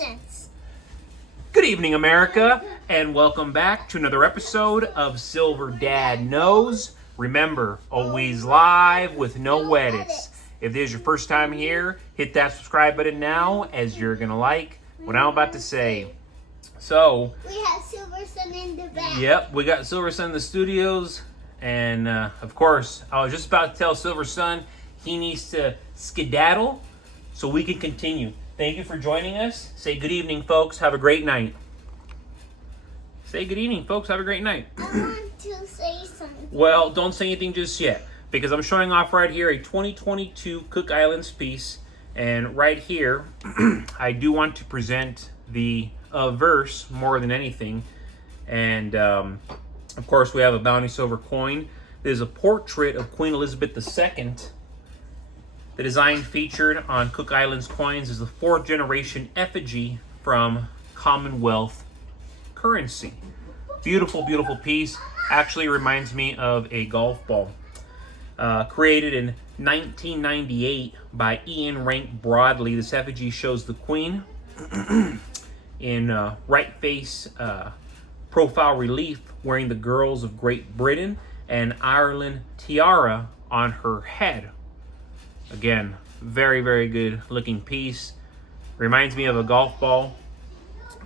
cents. Good evening, America, and welcome back to another episode of Silver Dad Knows. Remember, always live with no edits. If this is your first time here, hit that subscribe button now, as you're going to like what I'm about to say. So, we have Silver Sun in the back. Yep, we got Silver Sun in the studios. And, of course, I was just about to tell Silver Sun he needs to skedaddle so we can continue. Thank you for joining us. Say good evening, folks. Have a great night. Say good evening, folks. Have a great night. I want to say something. Well, don't say anything just yet, because I'm showing off right here a 2022 Cook Islands piece. And right here, I do want to present the verse more than anything. And, of course, we have a Bounty silver coin. There's a portrait of Queen Elizabeth II. The design featured on Cook Islands coins is the 4th generation effigy from Commonwealth currency. Beautiful, beautiful piece. Actually reminds me of a golf ball. Created in 1998 by Ian Rank Broadley, this effigy shows the Queen in right face profile relief wearing the Girls of Great Britain and Ireland tiara on her head. Again, very, very good looking piece. Reminds me of a golf ball.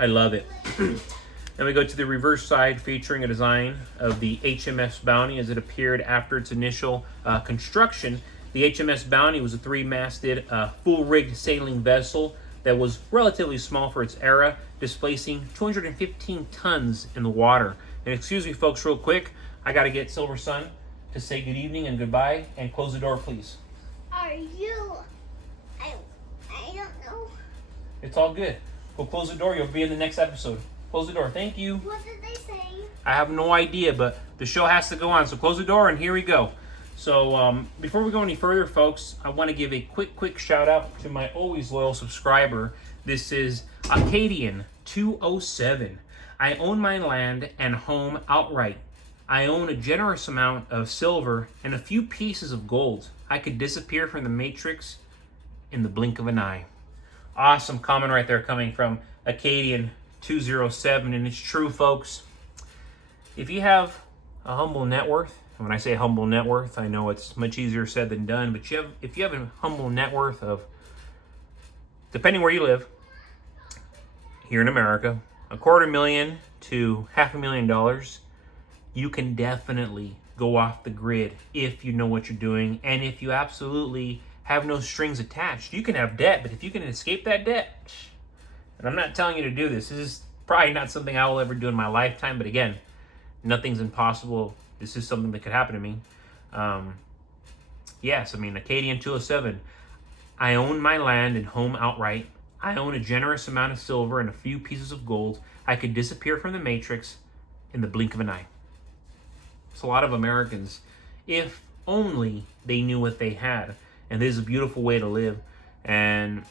I love it. Then we go to the reverse side, featuring a design of the HMS Bounty as it appeared after its initial construction. The HMS Bounty was a 3-masted, full-rigged sailing vessel that was relatively small for its era, displacing 215 tons in the water. And excuse me, folks, real quick. I got to get Silver Sun to say good evening and goodbye, and close the door, please. Are you? I don't know. It's all good. We'll close the door. You'll be in the next episode. Close the door. Thank you. What did they say? I have no idea, but the show has to go on. So close the door, and here we go. So before we go any further, folks, I want to give a quick shout out to my always loyal subscriber. This is Acadian 207. I own my land and home outright. I own a generous amount of silver and a few pieces of gold. I could disappear from the matrix in the blink of an eye. Awesome comment right there coming from Acadian 207. And it's true, folks. If you have a humble net worth, and when I say humble net worth, I know it's much easier said than done, but if you have a humble net worth of, depending where you live, here in America, $250,000 to $500,000, you can definitely go off the grid if you know what you're doing, and if you absolutely have no strings attached. You can have debt, but if you can escape that debt, and I'm not telling you to do this. This is probably not something I will ever do in my lifetime, but again, nothing's impossible. This is something that could happen to me. Yes, I mean, Acadian 207. I own my land and home outright. I own a generous amount of silver and a few pieces of gold. I could disappear from the matrix in the blink of an eye. It's a lot of Americans, if only they knew what they had. And this is a beautiful way to live, and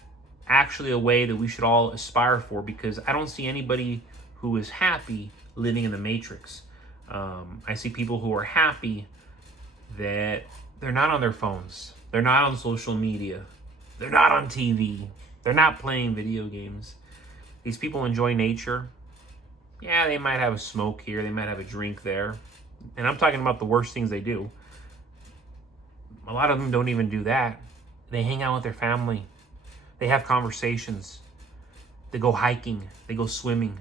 actually a way that we should all aspire for, because I don't see anybody who is happy living in the matrix. I see people who are happy that they're not on their phones. They're not on social media. They're not on TV. They're not playing video games. These people enjoy nature. Yeah, they might have a smoke here. They might have a drink there. And I'm talking about the worst things they do. A lot of them don't even do that. They hang out with their family. They have conversations. They go hiking. They go swimming.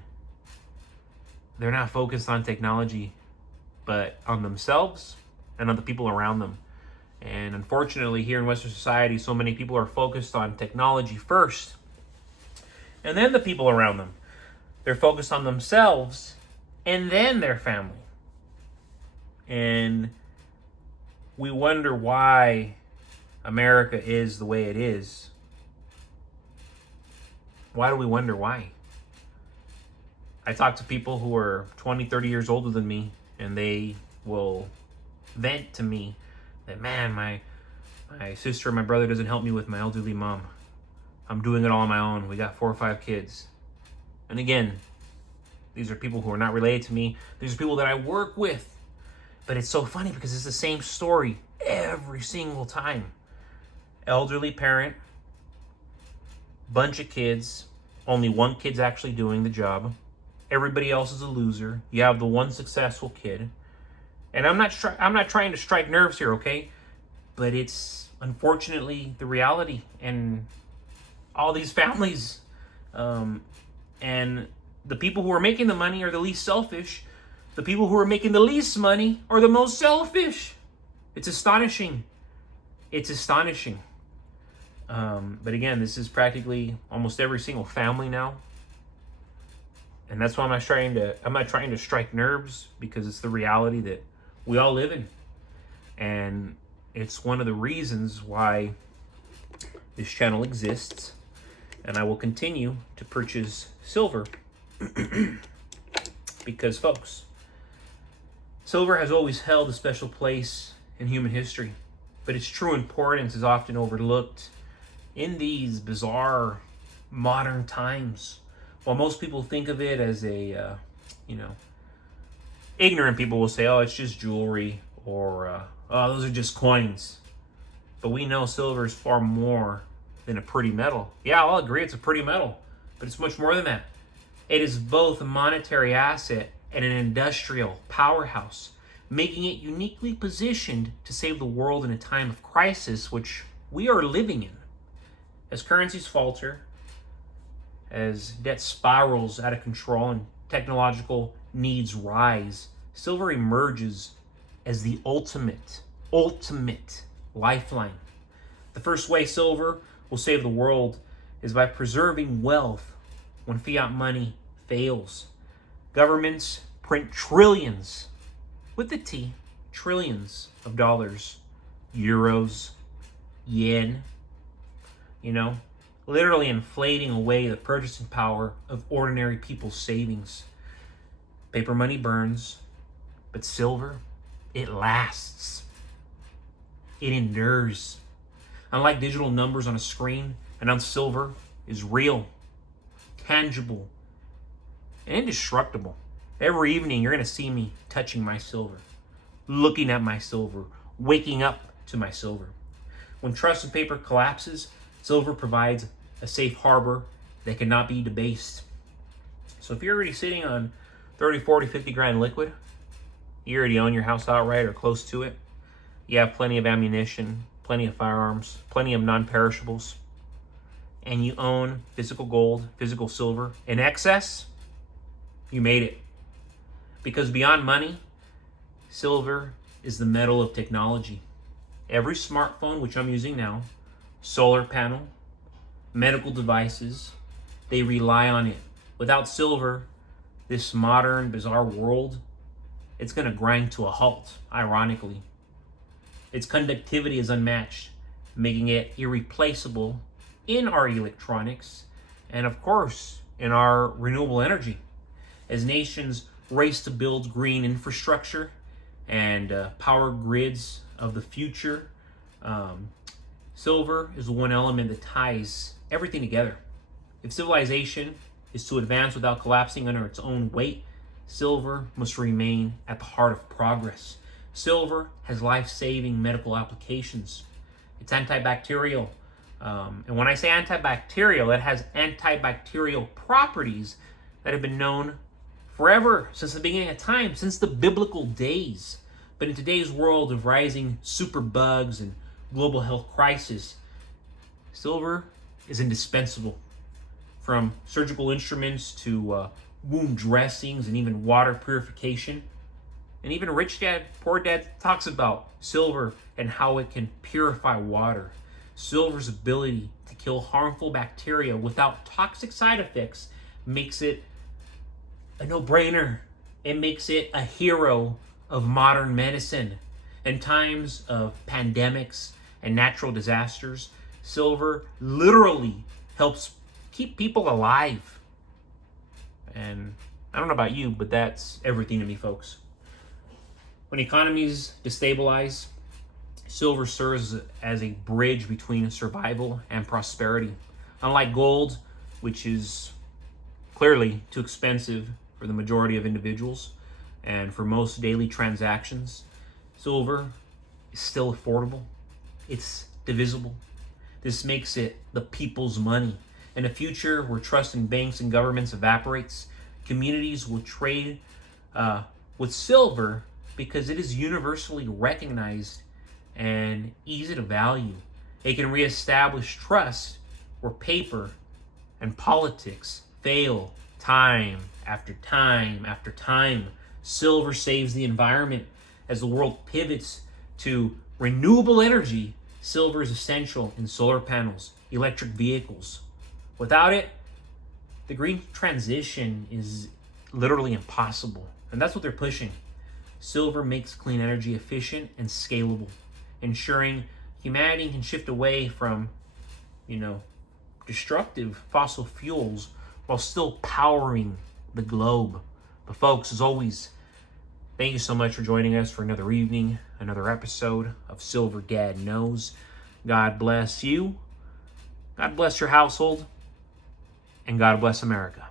They're not focused on technology, but on themselves and on the people around them. And unfortunately, here in Western society, so many people are focused on technology first, and then the people around them. They're focused on themselves and then their family. And we wonder why America is the way it is. Why do we wonder why? I talk to people who are 20, 30 years older than me, and they will vent to me that, man, my sister and my brother doesn't help me with my elderly mom. I'm doing it all on my own. We got 4 or 5 kids. And again, these are people who are not related to me. These are people that I work with. But it's so funny because it's the same story every single time. Elderly parent, bunch of kids, Only one kid's actually doing the job. Everybody else is a loser. You have the one successful kid. And I'm not trying to strike nerves here, okay? But it's unfortunately the reality. And all these families, and the people who are making the money are the least selfish. The people who are making the least money are the most selfish. It's astonishing. It's astonishing. But again, this is practically almost every single family now. And that's why I'm not trying to strike nerves, because it's the reality that we all live in. And it's one of the reasons why this channel exists. And I will continue to purchase silver. Because, folks, silver has always held a special place in human history. But its true importance is often overlooked in these bizarre modern times. While most people think of it as a, ignorant people will say, oh, it's just jewelry, or, oh, those are just coins. But we know silver is far more than a pretty metal. Yeah, I'll agree it's a pretty metal, but it's much more than that. It is both a monetary asset and an industrial powerhouse, making it uniquely positioned to save the world in a time of crisis, which we are living in. As currencies falter, as debt spirals out of control and technological needs rise, silver emerges as the ultimate lifeline. The first way silver will save the world is by preserving wealth when fiat money fails. Governments print trillions, with the T, trillions of dollars, euros, yen, literally inflating away the purchasing power of ordinary people's savings. Paper money burns, but silver, it lasts. It endures. Unlike digital numbers on a screen, announced silver is real, tangible, and indestructible. Every evening, you're going to see me touching my silver, looking at my silver, waking up to my silver. When trust in paper collapses, silver provides a safe harbor that cannot be debased. So if you're already sitting on 30, 40, 50 grand liquid, you already own your house outright or close to it, you have plenty of ammunition, plenty of firearms, plenty of non-perishables, and you own physical gold, physical silver in excess, you made it. Because beyond money, silver is the metal of technology. Every smartphone, which I'm using now, solar panel, medical devices, they rely on it. Without silver, this modern, bizarre world, it's going to grind to a halt, ironically. Its conductivity is unmatched, making it irreplaceable in our electronics and, of course, in our renewable energy. As nations race to build green infrastructure and power grids of the future, silver is the one element that ties everything together. If civilization is to advance without collapsing under its own weight, silver must remain at the heart of progress. Silver has life-saving medical applications. It's antibacterial. And when I say antibacterial, it has antibacterial properties that have been known forever, since the beginning of time, since the biblical days. But in today's world of rising superbugs and global health crisis, silver is indispensable. From surgical instruments to wound dressings and even water purification. And even Rich Dad, Poor Dad talks about silver and how it can purify water. Silver's ability to kill harmful bacteria without toxic side effects makes it a no-brainer. It makes it a hero of modern medicine. In times of pandemics and natural disasters, silver literally helps keep people alive. And I don't know about you, but that's everything to me, folks. When economies destabilize, silver serves as a bridge between survival and prosperity. Unlike gold, which is clearly too expensive for the majority of individuals and for most daily transactions, silver is still affordable. It's divisible. This makes it the people's money. In a future where trust in banks and governments evaporates, communities will trade with silver because it is universally recognized and easy to value. It can reestablish trust where paper and politics fail time after time after time. Silver saves the environment as the world pivots to renewable energy. Silver is essential in solar panels, electric vehicles. Without it, the green transition is literally impossible. And that's what they're pushing. Silver makes clean energy efficient and scalable, ensuring humanity can shift away from, destructive fossil fuels while still powering the globe. But folks, as always, thank you so much for joining us for another evening, another episode of Silver Dad Knows. God bless you. God bless your household. And God bless America.